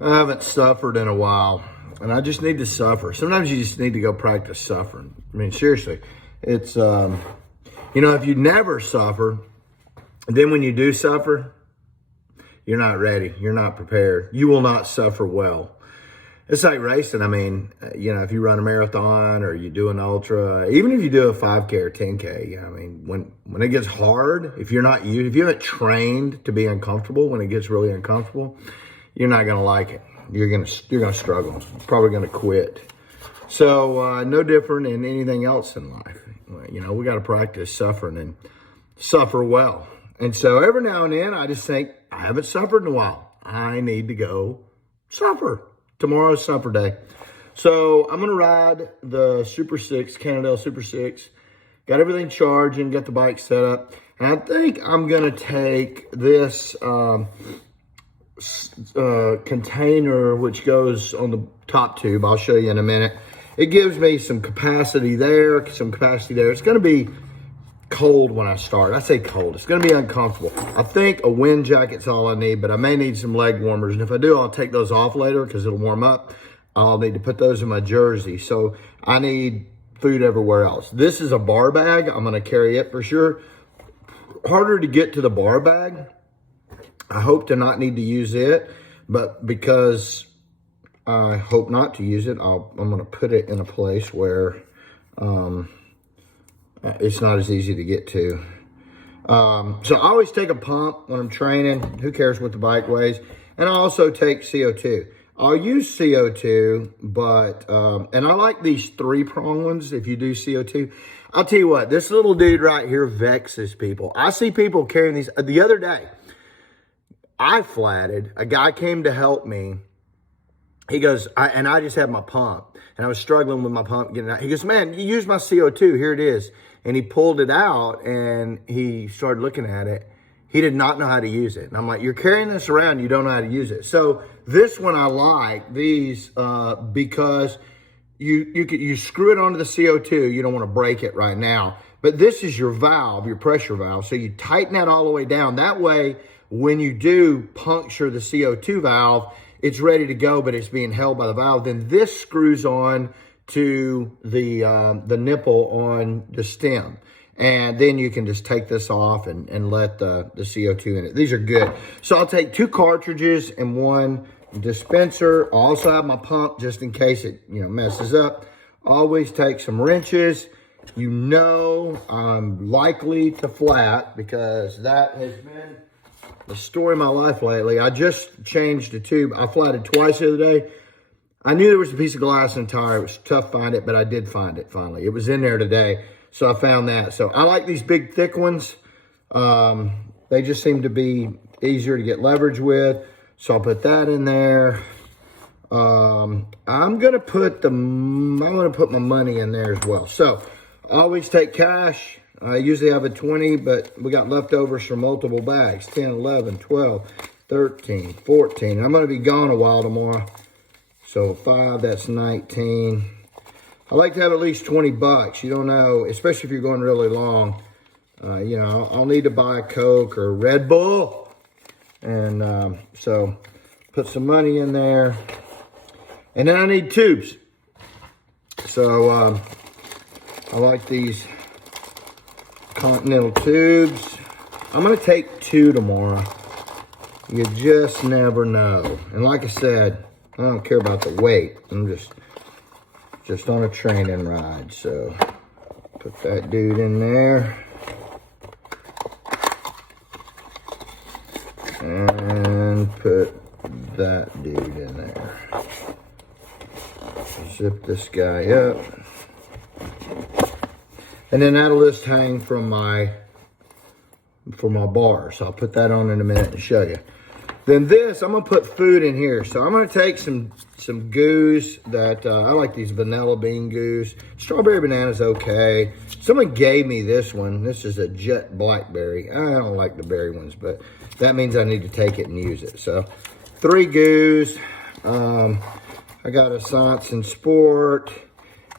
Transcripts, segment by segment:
I haven't suffered in a while, and I just need to suffer. Sometimes you just need to go practice suffering. I mean, seriously, it's, if you never suffer, then when you do suffer, you're not ready. You're not prepared. You will not suffer well. It's like racing. I mean, if you run a marathon or you do an ultra, even if you do a 5K or 10K, I mean, when it gets hard, if you haven't trained to be uncomfortable, when it gets really uncomfortable, you're not going to like it. You're going to struggle. You're probably going to quit. So no different in anything else in life. We got to practice suffering and suffer well. And so every now and then I just think, I haven't suffered in a while. I need to go suffer. Tomorrow's supper day. So I'm going to ride the Super 6, Cannondale Super 6. Got everything charged and got the bike set up. And I think I'm going to take this container, which goes on the top tube. I'll show you in a minute. It gives me some capacity there, some capacity there. It's going to be cold when I start. I say cold. It's going to be uncomfortable. I think a wind jacket's all I need, but I may need some leg warmers. And if I do, I'll take those off later because it'll warm up. I'll need to put those in my jersey. So I need food everywhere else. This is a bar bag. I'm going to carry it for sure. Harder to get to the bar bag. I hope to not need to use it, but because I hope not to use it, I'm going to put it in a place where it's not as easy to get to. So I always take a pump when I'm training. Who cares what the bike weighs? And I also take CO2. I'll use CO2, but, and I like these 3-prong ones if you do CO2. I'll tell you what, this little dude right here vexes people. I see people carrying these. The other day, I flatted. A guy came to help me. He goes, I just had my pump, and I was struggling with my pump getting out. He goes, man, you use my CO2. Here it is. And he pulled it out, and he started looking at it. He did not know how to use it. And I'm like, you're carrying this around. You don't know how to use it. So this one I like, these, because you screw it onto the CO2. You don't want to break it right now. But this is your valve, your pressure valve. So you tighten that all the way down. That way, when you do puncture the CO2 valve, it's ready to go, but it's being held by the valve. Then this screws on to the nipple on the stem. And then you can just take this off and let the CO2 in it. These are good. So I'll take 2 cartridges and 1 dispenser. I also have my pump just in case it messes up. Always take some wrenches. I'm likely to flat because that has been the story of my life lately. I just changed the tube. I flatted twice the other day. I knew there was a piece of glass in the tire. It was tough to find it, but I did find it finally. It was in there today, so I found that. So I like these big, thick ones. They just seem to be easier to get leverage with. So I'll put that in there. I'm gonna put my money in there as well. So I always take cash. I usually have a 20, but we got leftovers from multiple bags. 10, 11, 12, 13, 14. I'm going to be gone a while tomorrow. So 5, that's 19. I like to have at least 20 bucks. You don't know, especially if you're going really long. I'll need to buy a Coke or Red Bull. And so put some money in there. And then I need tubes. So I like these Continental tubes. I'm going to take 2 tomorrow. You just never know. And like I said, I don't care about the weight. I'm just on a training ride. So put that dude in there. And put that dude in there. Zip this guy up. And then that'll just hang from my bar. So I'll put that on in a minute and show you. Then this, I'm gonna put food in here. So I'm gonna take some goos that, I like these vanilla bean goos. Strawberry banana's okay. Someone gave me this one. This is a jet blackberry. I don't like the berry ones, but that means I need to take it and use it. So 3 goos. I got a Science and Sport.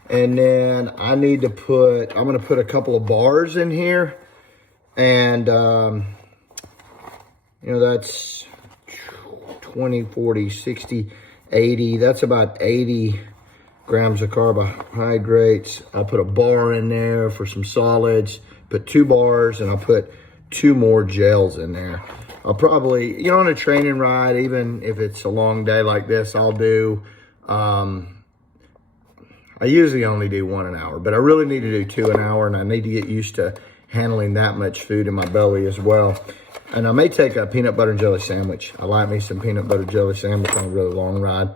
And then I'm going to put a couple of bars in here. And, that's 20, 40, 60, 80. That's about 80 grams of carbohydrates. I'll put a bar in there for some solids, put 2 bars, and I'll put 2 more gels in there. I'll probably, you know, on a training ride, even if it's a long day like this, I'll do, I usually only do 1 an hour, but I really need to do 2 an hour, and I need to get used to handling that much food in my belly as well. And I may take a peanut butter and jelly sandwich. I like me some peanut butter jelly sandwich on a really long ride.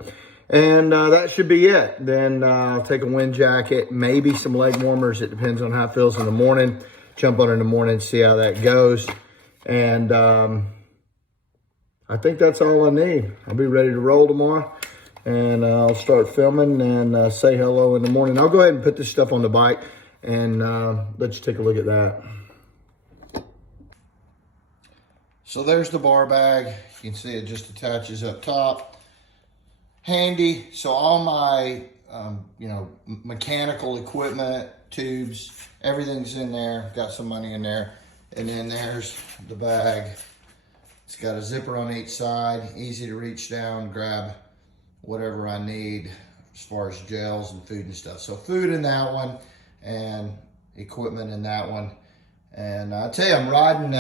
And that should be it. Then I'll take a wind jacket, maybe some leg warmers. It depends on how it feels in the morning. Jump on in the morning, see how that goes. And I think that's all I need. I'll be ready to roll tomorrow, and I'll start filming and say hello in the morning. I'll go ahead and put this stuff on the bike, and let's take a look at that. So there's the bar bag. You can see it just attaches up top. Handy. So all my, mechanical equipment, tubes, everything's in there. Got some money in there. And then there's the bag. It's got a zipper on each side, easy to reach down, grab whatever I need as far as gels and food and stuff. So food in that one and equipment in that one. And I tell you, I'm riding,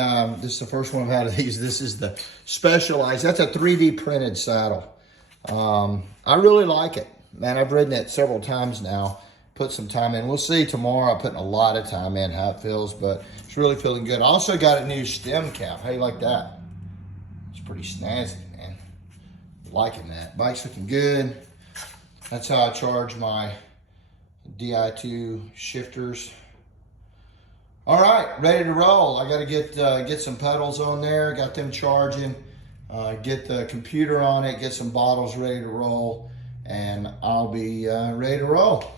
this is the first one I've had of these. This is the Specialized. That's a 3D printed saddle. I really like it. Man, I've ridden it several times now. Put some time in. We'll see tomorrow. I'm putting a lot of time in how it feels, but it's really feeling good. I also got a new stem cap. How you like that? It's pretty snazzy, man. Liking that. Bike's looking good. That's how I charge my Di2 shifters. All right, ready to roll. I got to get some pedals on there. Got them charging. Get the computer on it. Get some bottles ready to roll, and I'll be ready to roll.